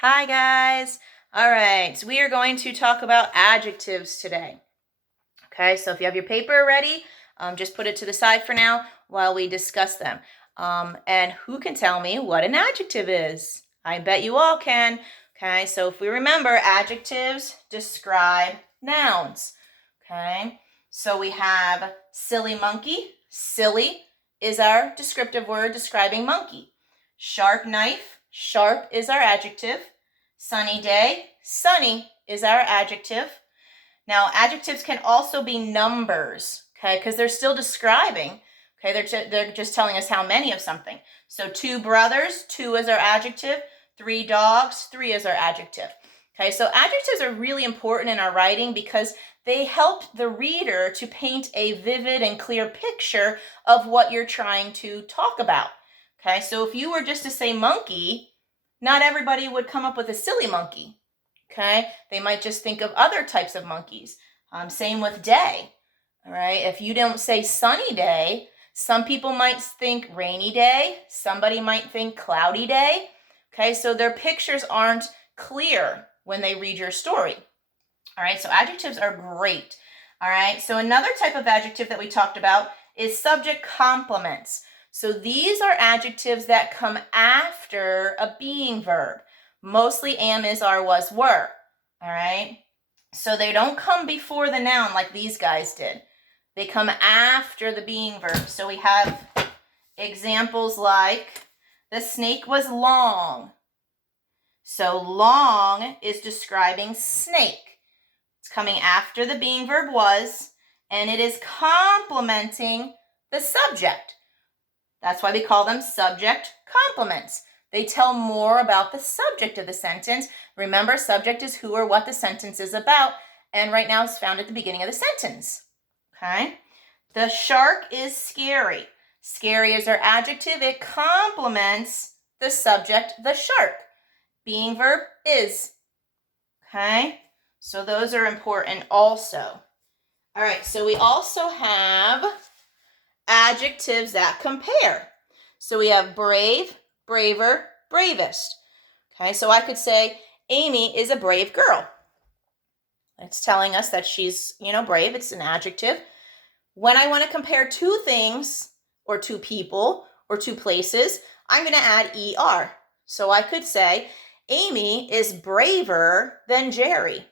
Hi guys. All right, so we are going to talk about adjectives today. Okay, so if you have your paper ready, just put it to the side for now while we discuss them. And who can tell me what an adjective is? I bet you all can. Okay, so if we remember, adjectives describe nouns. Okay, so we have silly monkey. Silly is our descriptive word describing monkey. Sharp knife. Sharp is our adjective. Sunny day. Sunny is our adjective. Now, adjectives can also be numbers, okay, because they're still describing. Okay, they're just telling us how many of something. So 2 brothers, 2 is our adjective. 3 dogs, 3 is our adjective. Okay, so adjectives are really important in our writing because they help the reader to paint a vivid and clear picture of what you're trying to talk about. Okay, so if you were just to say monkey, not everybody would come up with a silly monkey. Okay, they might just think of other types of monkeys. Same with day. All right, if you don't say sunny day, some people might think rainy day. Somebody might think cloudy day. Okay, so their pictures aren't clear when they read your story. All right, so adjectives are great. All right, so another type of adjective that we talked about is subject complements. So these are adjectives that come after a being verb. Mostly am, is, are, was, were. All right, so they don't come before the noun like these guys did. They come after the being verb. So we have examples like the snake was long. So long is describing snake. It's coming after the being verb was, and it is complementing the subject. That's why we call them subject complements. They tell more about the subject of the sentence. Remember, subject is who or what the sentence is about, and right now it's found at the beginning of the sentence. Okay? The shark is scary. Scary is our adjective. It complements the subject, the shark. Being verb is. Okay? So those are important also. All right, so we also have adjectives that compare. So we have brave, braver, bravest. Okay, so I could say Amy is a brave girl. It's telling us that she's, brave. It's an adjective. When I want to compare 2 things or 2 people or 2 places, I'm going to add ER. So I could say Amy is braver than Jerry.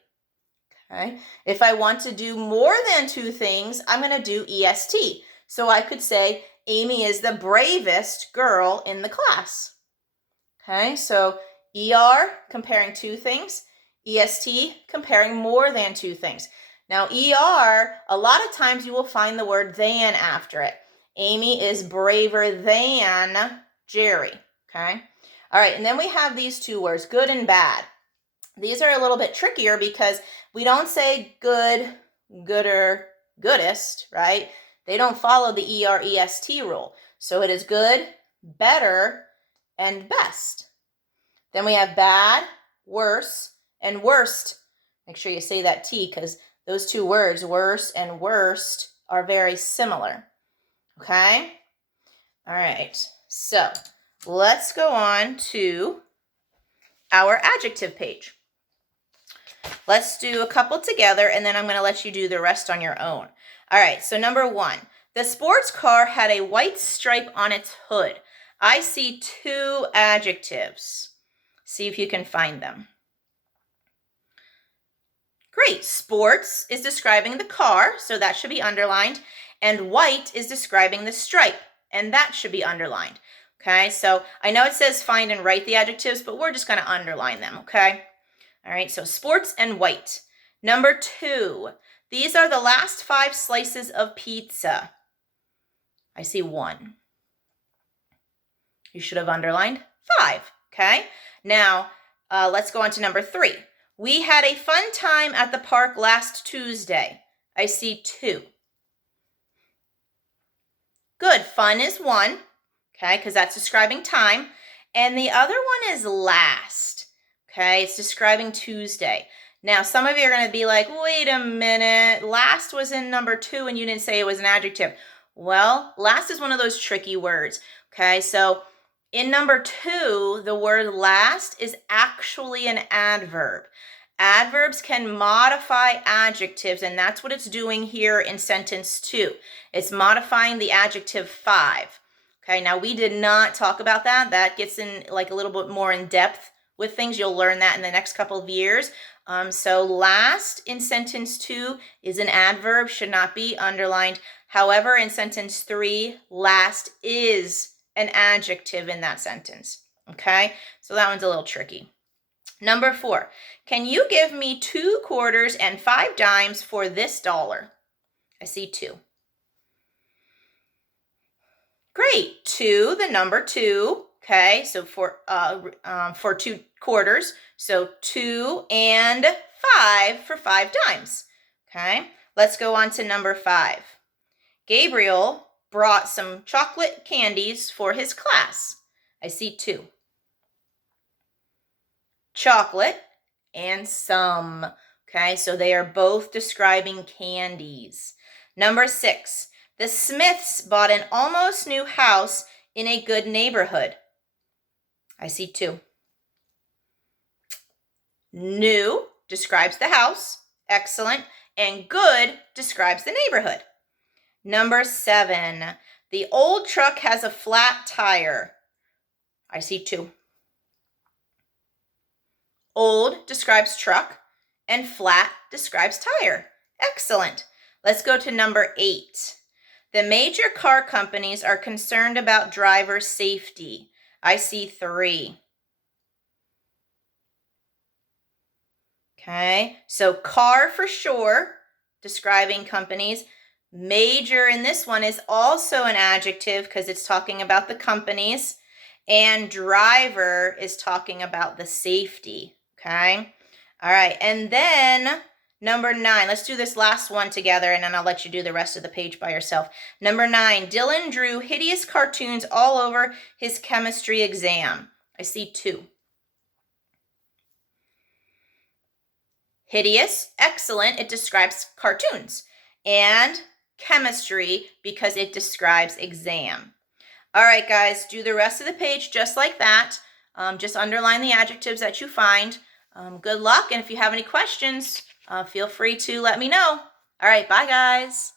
Okay. If I want to do more than 2 things, I'm going to do EST. So I could say Amy is the bravest girl in the class. Okay, so ER comparing 2 things, EST comparing more than 2 things. Now ER, a lot of times you will find the word than after it. Amy is braver than Jerry. Okay, all right, and then we have these 2 words, good and bad. These are a little bit trickier because we don't say good, gooder, goodest, right? They don't follow the ER-EST rule. So it is good, better, and best. Then we have bad, worse, and worst. Make sure you say that T because those 2 words, worse and worst, are very similar. Okay? All right. So let's go on to our adjective page. Let's do a couple together, and then I'm going to let you do the rest on your own. All right, so number 1. The sports car had a white stripe on its hood. I see 2 adjectives. See if you can find them. Great. Sports is describing the car, so that should be underlined. And white is describing the stripe, and that should be underlined. Okay, so I know it says find and write the adjectives, but we're just going to underline them, okay? All right, so sports and white. Number 2, these are the last 5 slices of pizza. I see 1. You should have underlined 5, okay? Now, let's go on to number 3. We had a fun time at the park last Tuesday. I see 2. Good, fun is 1, okay, because that's describing time. And the other one is last. Okay, it's describing Tuesday. Now, some of you are going to be like, wait a minute, last was in number 2 and you didn't say it was an adjective. Well, last is one of those tricky words. Okay, so In number 2, the word last is actually an adverb. Adverbs can modify adjectives, and that's what it's doing here in sentence 2. It's modifying the adjective 5. Okay, now we did not talk about that. That gets in like a little bit more in depth with things. You'll learn that in the next couple of years. So last in sentence 2 is an adverb, should not be underlined. However, in sentence 3, last is an adjective in that sentence. Okay, so that one's a little tricky. Number 4, can you give me 2 quarters and 5 dimes for this dollar? I see 2. Great, 2, the number 2. Okay, so for 2 quarters, so 2 and 5 for 5 dimes. Okay, let's go on to number 5. Gabriel brought some chocolate candies for his class. I see 2. Chocolate and some. Okay, so they are both describing candies. Number 6. The Smiths bought an almost new house in a good neighborhood. I see 2. New describes the house. Excellent. And good describes the neighborhood. Number 7. The old truck has a flat tire. I see 2. Old describes truck, and flat describes tire. Excellent. Let's go to number 8. The major car companies are concerned about driver safety. I see 3. Okay, so car for sure, describing companies. Major in this one is also an adjective because it's talking about the companies. And driver is talking about the safety. Okay, all right, and then number 9. Let's do this last one together, and then I'll let you do the rest of the page by yourself. Number 9, Dylan drew hideous cartoons all over his chemistry exam. I see 2. Hideous, excellent, it describes cartoons. And chemistry because it describes exam. All right, guys, do the rest of the page just like that. Just underline the adjectives that you find. Good luck, and if you have any questions, feel free to let me know. All right, bye, guys.